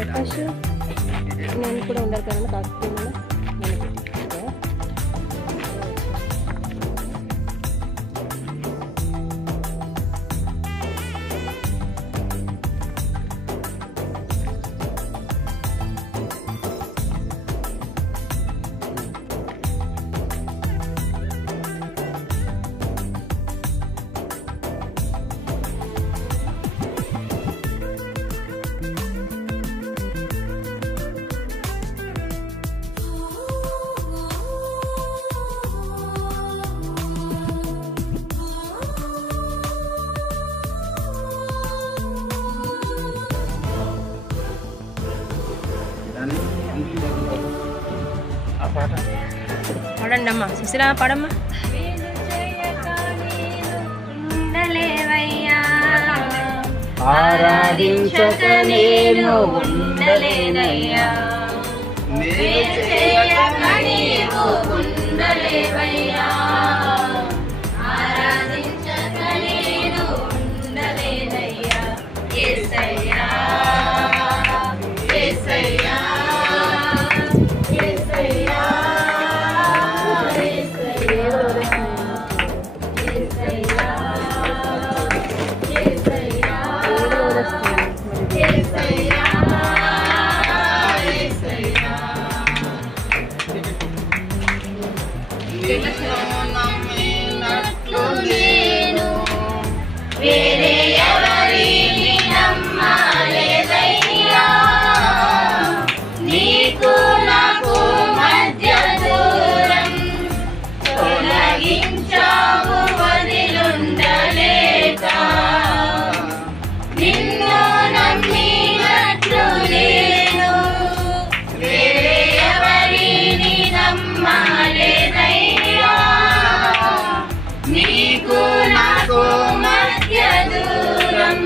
ప్రకాష్ నేను కూడా ఉండరు కదా కాకపోతే పాడండి అమ్మా సుశీల పాడమ్మా. ఆరాధించక నేను ఉండలేనయ్యా, చేయక నీవు ఉండలేవయ్యా, ఆరాధించక నేను ఉండలేనయ్యా, యేసయ్యా యేసయ్యా యేసయ్యా వేరే ఎవరిని నమ్మలేదయ్యా, నీకు నాకు మధ్య దూరం తొలగించావు వదిలుండలేక, నిన్ను నమ్మినట్లు నేను వేరే ఎవరిని నమ్మలేదయ్యా, నీకు నాకు మధ్య దూరం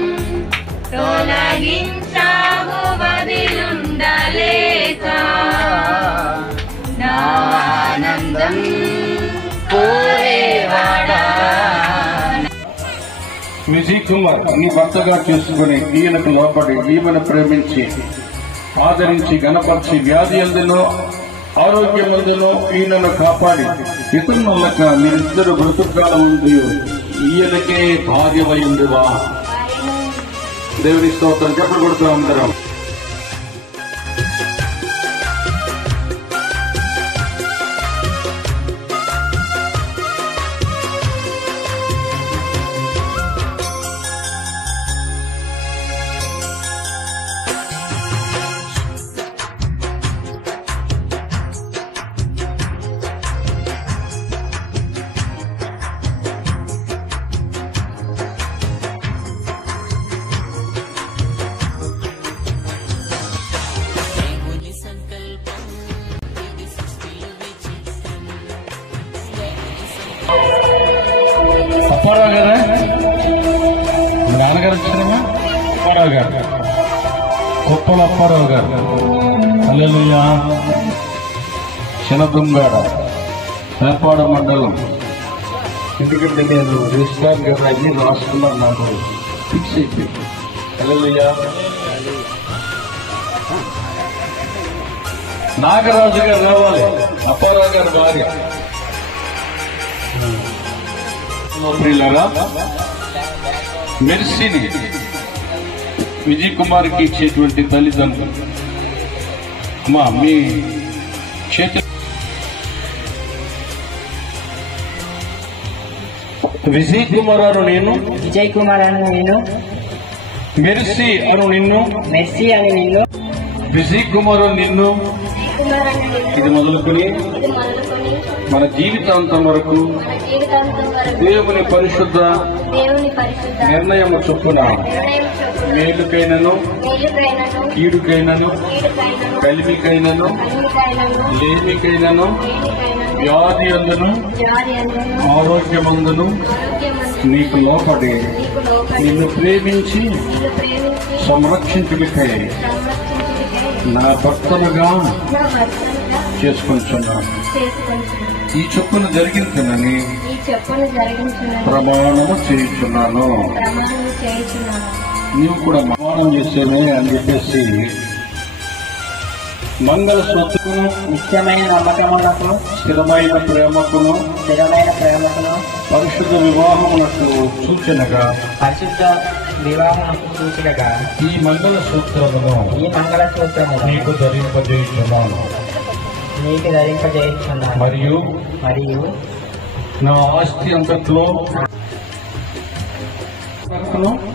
తొలగించావు వదిలుండలేక, నా ఆనందం కోరేవాడా. విజయ్ కుమార్ నీ భర్తగా చేసుకుని ఈయనకు లోపడి ఈమెను ప్రేమించి ఆదరించి గణపరిచి వ్యాధి అందులో ఆరోగ్యమందులో ఈయనను కాపాడి ఇతరులక మీరిద్దరు బ్రతుకాలం ఉంది ఈయనకే భాగ్యమైందివా. దేవుని స్తోత్రం చెప్పలు కొడుతూ అందరం. అప్పారావు గారా నాన్నగారు వచ్చినామా? అప్పారావు గారు, కొప్పల అప్పారావు గారు, హల్లెలూయా. చిన్నదుంగాడ నేపాడ మండలం. ఎందుకంటే నేను రిజిస్ట్రార్ గారు అన్ని రాసుకున్నాను, నాకు ఫిక్స్ అయిపోయింది. హల్లెలూయా. నాగరాజు గారు రావాలి, అప్పారావు గారు భార్య. మెర్సీని విజయ్ కుమార్ కి ఇచ్చేటువంటి తల్లిదండ్రులు అమ్మా మీ చేతి విజయ్ కుమార్ అను నేను, విజయ్ కుమార్ అను నేను, మెర్సీ అను నిన్ను, మెర్సీ అని నిన్ను, విజయ్ కుమార్ నిన్ను ఇది మొదలుకొని మన జీవితాంతం వరకు దేవుని పరిశుద్ధ నిర్ణయము చొప్పున మేలుకైనను కీడుకైనను కలిమికైనను లేమికైనను వ్యాధి అందును ఆరోగ్యమందును నీకు లోపడి నిన్ను ప్రేమించి సంరక్షించుటకై నా భక్తులుగా చేసుకుంటున్నాను. ఈ చొప్పున జరిగించునని ప్రమాణము చేయించున్నాను. నీవు కూడా ప్రమాణం చేసేవే అని చెప్పేసి మంగళసూత్రమును నిత్యమైన నమ్మకములకు స్థిరమైన ప్రేమకును పరిశుద్ధ వివాహమునకు సూచనగా పరిశుద్ధ వివాహమునకు సూచనగా ఈ మంగళసూత్రమును ఈ మంగళసూత్రమును నీకు ధరింపజేయుచున్నాను. మరియు నా ఆస్తి అంతట్లో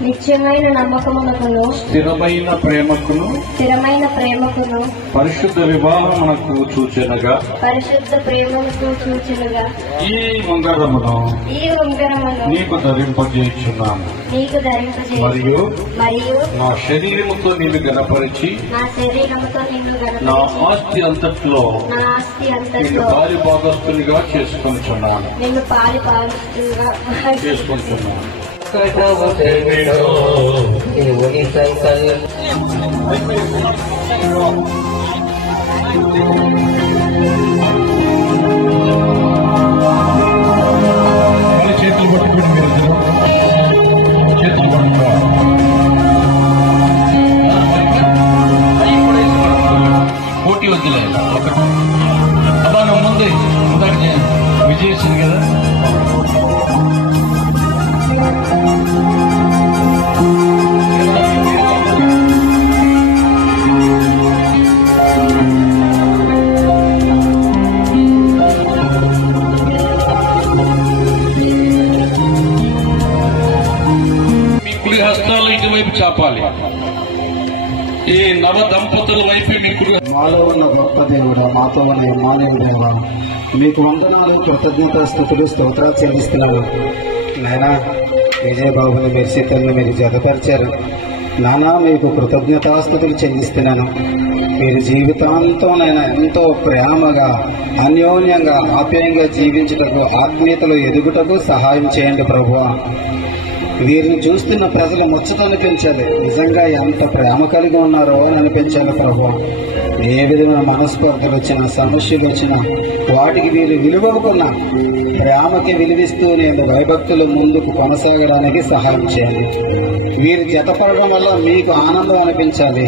నిత్యమైన నమ్మకమునకును స్థిరమైన ప్రేమకును పరిశుద్ధ వివాహమునకు సూచనగా ఈ ఉంగరమును నీకు ధరింపజేయుచున్నాను. మరియు నా శరీరముతో నిన్ను గణపరిచి నా ఆస్తి అంతట్లో నిన్ను పాలి భాగస్తునిగా చేసుకుంటున్నాను. చేతులు పట్టుకుని చేతులు పట్టుకురా పోటీ వద్దులే అబ్బా నువ్వు ముందు విజయశ్రీ కదా. హస్తాలు ఇటువైపు చాపాలి. ఈ నవ దంపతుల వైపు మీకు మాలో ఉన్న గొప్ప దేవుడు, మాతో ఉన్న మానవ దేవుడు, మీకు వందనాలు, కృతజ్ఞతాస్తుతులు, స్తోత్రాలు చెల్లిస్తున్నాను. నాయనా విజయబాబుని మీరు సీతల్ని మీరు జతపరిచారు. నానా మీకు కృతజ్ఞతాస్తుతులు చెల్లిస్తున్నాను. మీరు జీవితాంతం నైనా ఎంతో ప్రేమగా అన్యోన్యంగా ఆప్యాయంగా జీవించుటకు ఆత్మీయతలో ఎదుగుటకు సహాయం చేయండి ప్రభువా. వీరిని చూస్తున్న ప్రజలు ముచ్చట అనిపించాలి, నిజంగా ఎంత ప్రేమ కలిగి ఉన్నారో అని అనిపించాలి ప్రభువా. ఏ విధమైన మనస్పర్ధలు వచ్చినా సమస్యలు వచ్చినా వాటికి వీరు విలువకున్నా ప్రేమకి విలువిస్తూ నేను భయభక్తులు ముందుకు కొనసాగడానికి సహాయం చేయండి. వీరు జతపడడం వల్ల మీకు ఆనందం అనిపించాలి,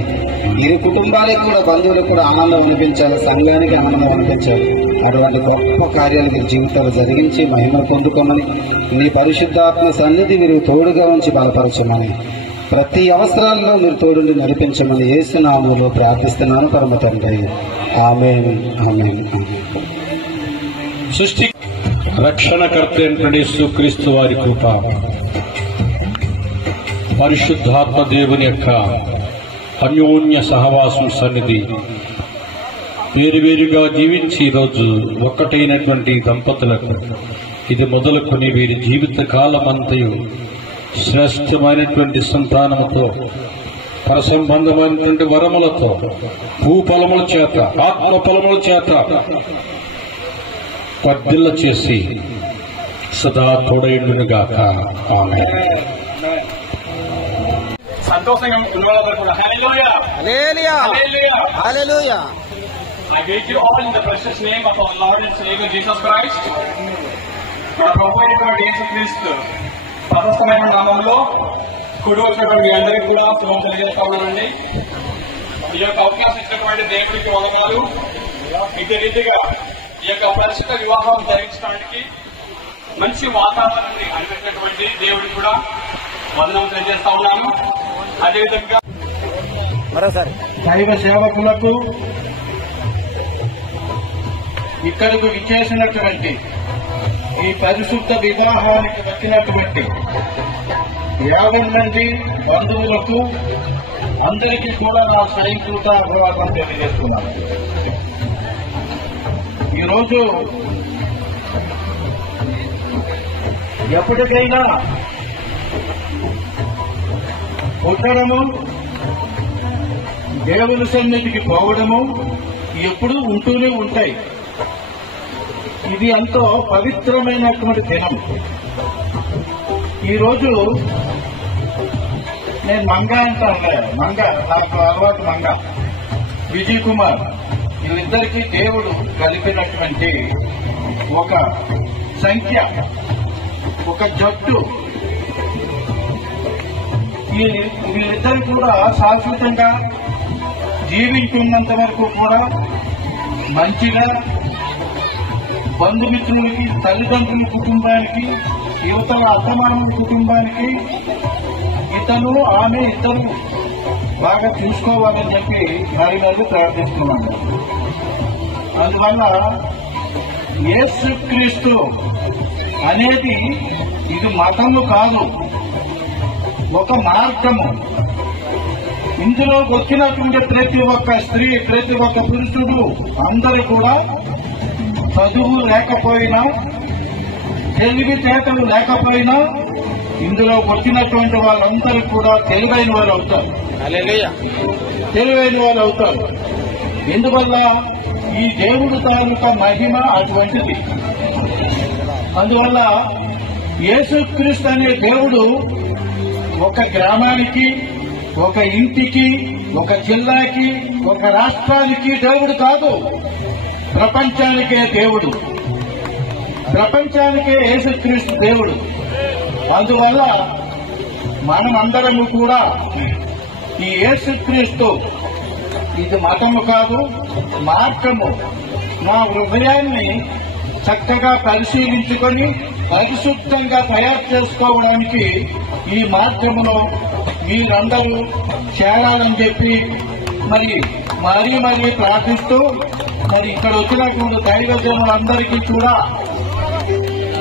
ఇరు కుటుంబాలకు కూడా బంధువులకు కూడా ఆనందం అనిపించాలి, సంఘానికి ఆనందం అనిపించాలి. అటువంటి గొప్ప కార్యాలు వీరి జీవితాలు జరిగించి మహిమ పొందుకోమని, నీ పరిశుద్ధాత్మ సన్నిధి వీరు తోడుగా ఉంచి బలపరచమని, ప్రతి అవసరాల్లో మీరు తోడుని నడిపించమని యేసు నామములో ప్రార్థిస్తున్నాను పరమ తండ్రి. ఆమేన్, ఆమేన్, ఆమేన్. సృష్టి రక్షణకర్త అయినటువంటి యేసుక్రీస్తు వారి కృప, పరిశుద్ధాత్మ దేవుని యొక్క అన్యోన్య సహవాసం సన్నిధి, వేరువేరుగా జీవించి ఈరోజు ఒక్కటైనటువంటి దంపతులకు ఇది మొదలుకొని వీరి జీవిత కాలమంతయు శ్రేష్టమైనటువంటి సంతానముతో, పరసంబంధమైనటువంటి వరములతో, భూఫలముల చేత, ఆత్మ ఫలముల చేత వర్ధిల్ల చేసి సదా తోడైండునుగాక. ఆమేన్. సంతోషంగా ఉన్నవాళ్ళందరూ కూడా హల్లెలూయా, హల్లెలూయా, హల్లెలూయా. I greet you all in the precious name of our Lord and Savior Jesus Christ. మన ప్రభు అయినటువంటి యేసుక్రీస్తు ప్రశస్తమైన నామంలో కూడి వచ్చినటువంటి మీ అందరికీ కూడా శుభం తెలియజేస్తా ఉన్నానండి. ఈ యొక్క అవకాశం ఇచ్చినటువంటి దేవుడికి వందనాలు. ఇదే రీతిగా ఈ యొక్క పరిశుద్ధ వివాహం జరిగించడానికి మంచి వాతావరణాన్ని అనిపించినటువంటి దేవుడికి కూడా వందనం తెలియజేస్తా ఉన్నాను. అదేవిధంగా మరోసారి దైవ సేవకులకు, ఇక్కడకు విచ్చేసినటువంటి ఈ పరిశుద్ధ వివాహానికి వచ్చినటువంటి 50 మంది బంధువులకు అందరికీ కూడా నా సైకృత అభివాదం తెలియజేస్తున్నాను. ఈరోజు ఎప్పటికైనా పుట్టడము, దేవుని సన్నిధికి పోవడము ఎప్పుడూ ఉంటూనే ఉంటాయి. ఇది ఎంతో పవిత్రమైనటువంటి దినం. ఈరోజు నేను మంగ అంటాను, మంగ నాకు అలవాటు, మంగ విజయ్ కుమార్, వీళ్ళిద్దరికీ దేవుడు కలిపినటువంటి ఒక సంఖ్య, ఒక జట్టు. వీళ్ళిద్దరు కూడా శాశ్వతంగా జీవించున్నంత వరకు కూడా మంచిగా బంధుమిత్రులకి, తల్లిదండ్రుల కుటుంబానికి, యువతల అత్తమానుల కుటుంబానికి ఇతను ఆమె ఇద్దరు బాగా చూసుకోవాలని చెప్పి మరి మీద ప్రార్థిస్తున్నాను. అందువల్ల యేసుక్రీస్తు అనేది ఇది మతము కాదు, ఒక మార్గము. ఇందులో వచ్చినటువంటి ప్రతి ఒక్క స్త్రీ, ప్రతి ఒక్క పురుషుడు అందరూ కూడా చదువు లేకపోయినా, తెలివితేటలు లేకపోయినా ఇందులో వచ్చినటువంటి వాళ్ళందరూ కూడా తెలివైన వాళ్ళు అవుతారు. తెలివైన వాళ్ళు అవుతారు. ఎందువల్ల ఈ దేవుడు తాలూకా మహిమ అటువంటిది. అందువల్ల యేసుక్రీస్తు అనే దేవుడు ఒక గ్రామానికి, ఒక ఇంటికి, ఒక జిల్లాకి, ఒక రాష్ట్రానికి దేవుడు కాదు, ప్రపంచానికే దేవుడు. ప్రపంచానికే యేసుక్రీస్తు దేవుడు. అందువల్ల మనమందరము కూడా ఈ యేసుక్రీస్తు ఇది మతము కాదు, మార్గము. మా హృదయాన్ని చక్కగా పరిశీలించుకొని పరిశుద్ధంగా తయారు చేసుకోవడానికి ఈ మార్గములో మీరందరూ చేరాలని చెప్పి మరీ ప్రార్థిస్తూ, మరి ఇక్కడ వచ్చినటువంటి దైవజనులందరికీ కూడా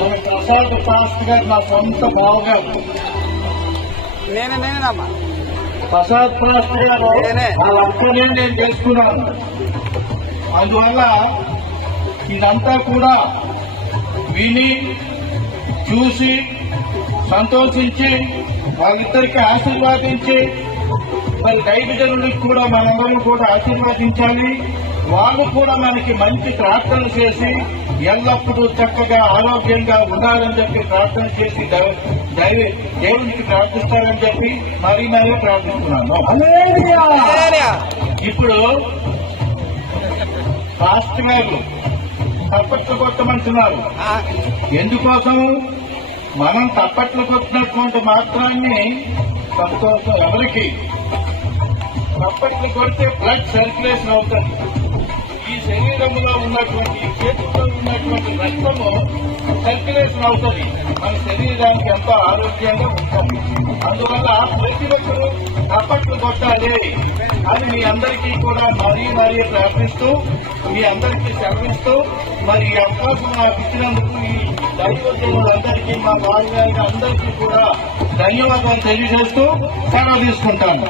మన ప్రసాద్ పాస్ట్ గారు నా సొంత బావగారు, నేనేనమ్మా. ప్రసాద్ పాస్ట్ గారు వాళ్ళందరినీ నేను తెలుసుకున్నాను. అందువల్ల ఇదంతా కూడా విని చూసి సంతోషించి వాళ్ళిద్దరికి ఆశీర్వాదించి, మరి దైవజనులకు కూడా మనందరం కూడా ఆశీర్వాదించాలి. వాళ్ళు కూడా మనకి మంచి ప్రార్థనలు చేసి ఎల్లప్పుడూ చక్కగా ఆరోగ్యంగా ఉండాలని చెప్పి ప్రార్థన చేసి దేవునికి ప్రార్థిస్తారని చెప్పి మరీ ప్రార్థిస్తున్నాను. ఇప్పుడు పాస్టర్ గారు తప్పట్లు కొట్టమంటున్నారు. ఎందుకోసం? మనం తప్పట్లు కొట్టినటువంటి మాత్రాన్ని సంతోషం ఎవరికి? తప్పట్లు కొడితే బ్లడ్ సర్క్యులేషన్ అవుతుంది. ఈ శరీరంలో ఉన్నటువంటి, ఈ చేతుల్లో ఉన్నటువంటి రక్తము సర్క్యులేషన్ అవుతుంది. మన శరీరానికి ఎంతో ఆరోగ్యంగా ఉంటుంది. అందువల్ల ప్రతి ఒక్కరూ తప్పట్లు కొట్టాలి అని మీ అందరికీ కూడా మరీ ప్రార్థిస్తూ, మీ అందరికీ సెలవిస్తూ, మరి ఈ అవకాశం నాకు ఇచ్చినందుకు ఈ దైవజనులందరికీ, మా వారి అందరికీ కూడా ధన్యవాదాలు తెలియజేస్తూ సెలవు తీసుకుంటాను.